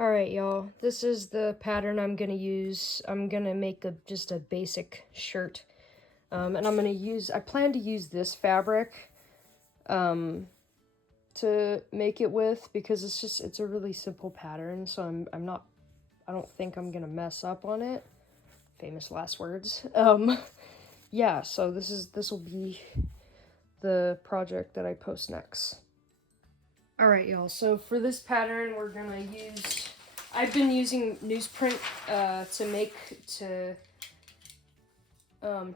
Alright, y'all, this is the pattern I'm gonna use. I'm gonna make just a basic shirt. And I plan to use this fabric to make it with, because it's a really simple pattern, so I don't think I'm gonna mess up on it. Famous last words. Yeah, so this will be the project that I post next. Alright, y'all, so for this pattern, I've been using newsprint to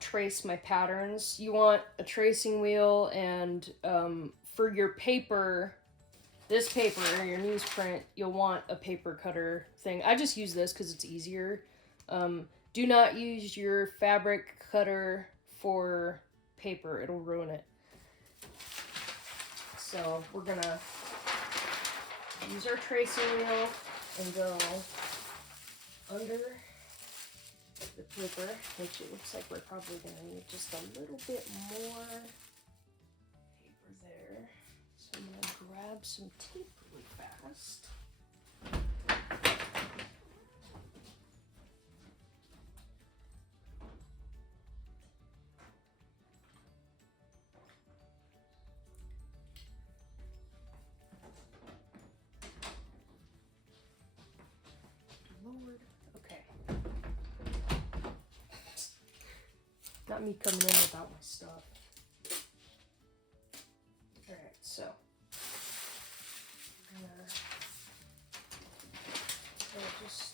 trace my patterns. You want a tracing wheel, and for your paper, this paper, or your newsprint, you'll want a paper cutter thing. I just use this because it's easier. Do not use your fabric cutter for paper, it'll ruin it. So we're gonna use our tracing wheel and go under the paper, which it looks like we're probably going to need just a little bit more paper there. So I'm going to grab some tape really fast. Lord. Okay. Not me coming in without my stuff. Alright, so I'm gonna just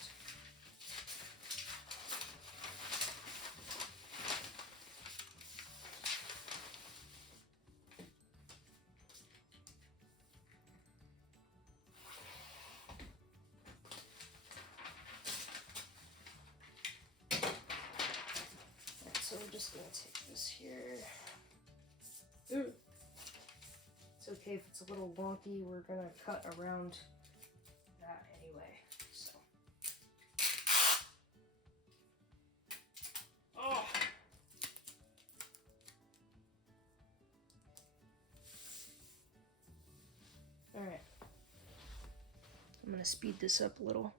so we're just gonna take this here. Ooh. It's okay if it's a little wonky, we're gonna cut around that anyway, so. Oh! Alright. I'm gonna speed this up a little.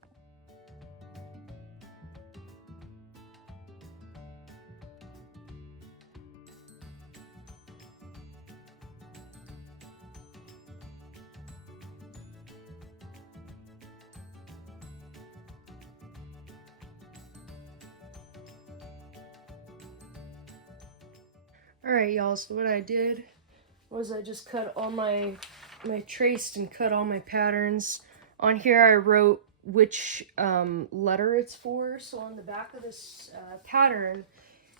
Alright, y'all, so what I did was I just cut all my traced and cut all my patterns. On here I wrote which letter it's for, so on the back of this pattern,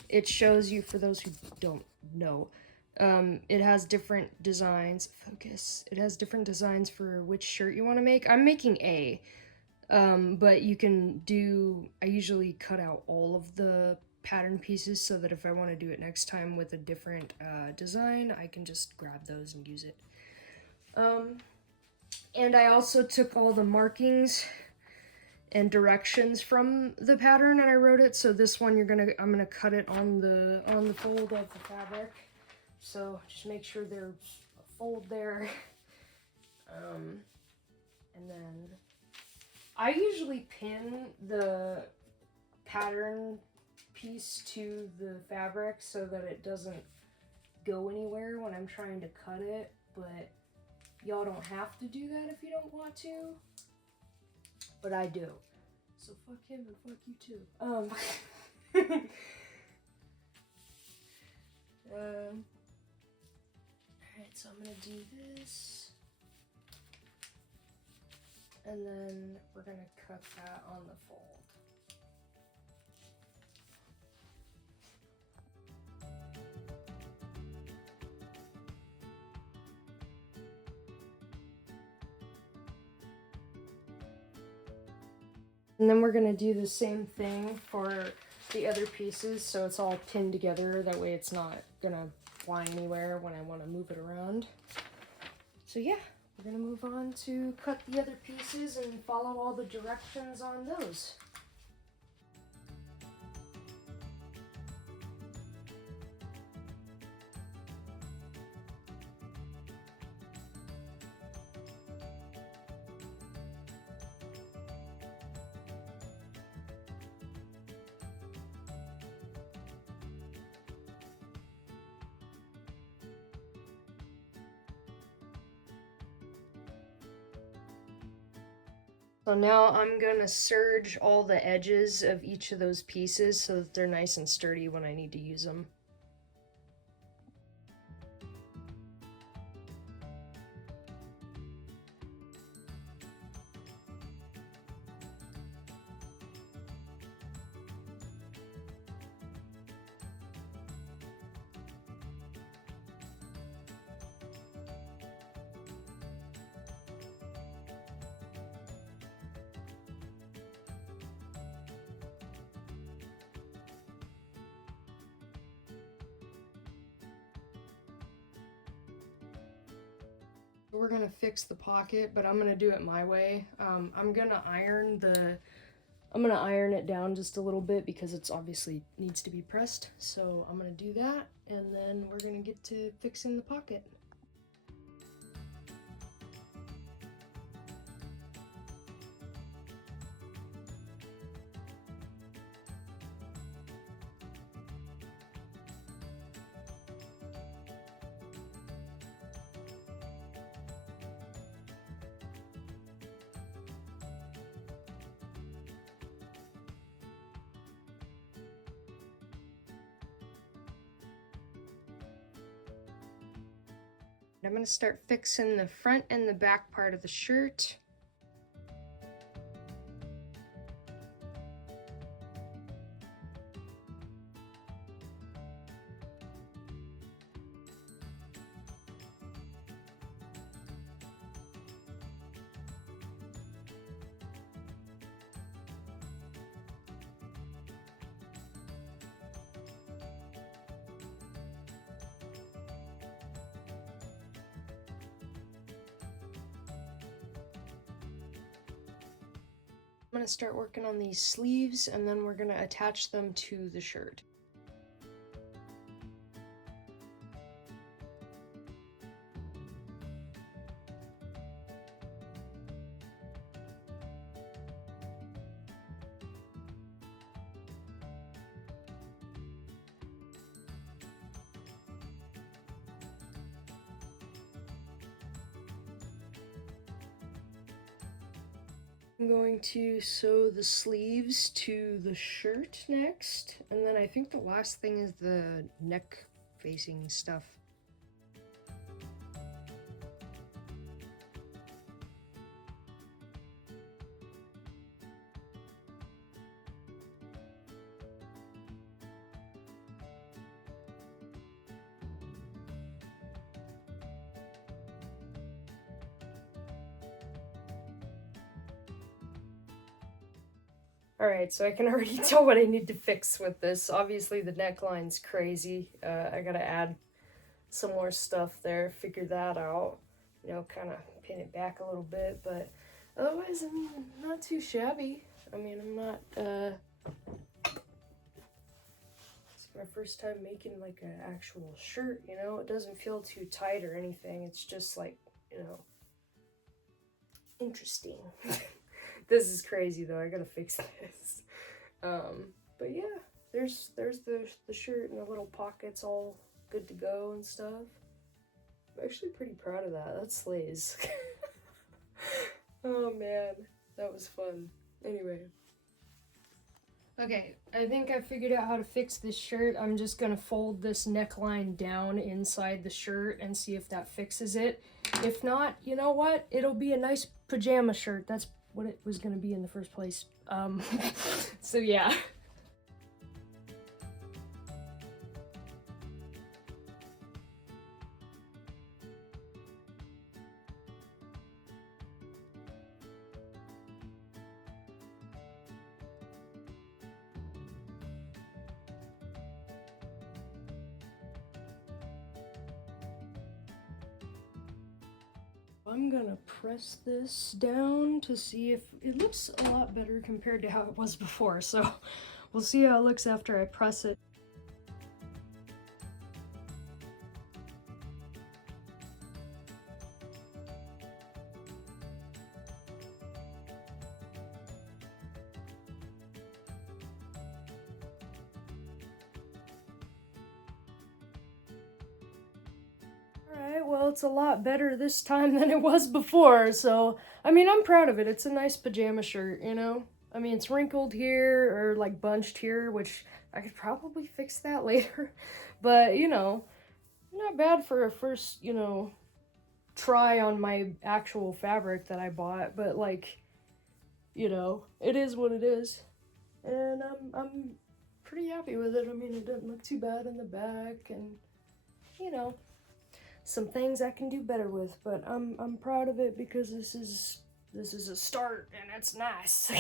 it shows you, for those who don't know, it has different designs. Focus. It has different designs for which shirt you want to make. I'm making A, but you can do, I usually cut out all of the pattern pieces so that if I want to do it next time with a different design, I can just grab those and use it. And I also took all the markings and directions from the pattern and I wrote it. So this one I'm gonna cut it on the fold of the fabric. So just make sure there's a fold there. And then I usually pin the pattern piece to the fabric so that it doesn't go anywhere when I'm trying to cut it, but y'all don't have to do that if you don't want to, but I do. So fuck him and fuck you too. Alright, so I'm gonna do this, and then we're gonna cut that on the fold. And then we're gonna do the same thing for the other pieces, so it's all pinned together. That way it's not gonna fly anywhere when I wanna move it around. So yeah, we're gonna move on to cut the other pieces and follow all the directions on those. So now I'm gonna serge all the edges of each of those pieces so that they're nice and sturdy when I need to use them. We're gonna fix the pocket, but I'm gonna do it my way. I'm gonna iron it down just a little bit because it's obviously needs to be pressed. So I'm gonna do that, and then we're gonna get to fixing the pocket. I'm going to start fixing the front and the back part of the shirt. I'm going to start working on these sleeves, and then we're going to attach them to the shirt. I'm going to sew the sleeves to the shirt next, and then I think the last thing is the neck facing stuff. Alright, so I can already tell what I need to fix with this. Obviously the neckline's crazy. I gotta add some more stuff there, figure that out. You know, kind of pin it back a little bit, but otherwise I'm not too shabby. I mean, I'm not, it's my first time making like an actual shirt, you know? It doesn't feel too tight or anything. It's just like, you know, interesting. This is crazy though, I gotta fix this. But yeah, there's the shirt and the little pockets all good to go and stuff. I'm actually pretty proud of that. That slays. Oh man, that was fun. Anyway. Okay, I think I figured out how to fix this shirt. I'm just gonna fold this neckline down inside the shirt and see if that fixes it. If not, you know what? It'll be a nice pajama shirt. That's what it was gonna be in the first place. So yeah. I'm gonna press this down to see if it looks a lot better compared to how it was before, so we'll see how it looks after I press it. Alright, well, it's a lot better this time than it was before, so, I mean, I'm proud of it. It's a nice pajama shirt, you know? I mean, it's wrinkled here, or, like, bunched here, which I could probably fix that later. But, you know, not bad for a first, you know, try on my actual fabric that I bought, but, like, you know, it is what it is. And I'm pretty happy with it. I mean, it doesn't look too bad in the back, and, you know, some things I can do better with, but I'm proud of it because this is a start and it's nice.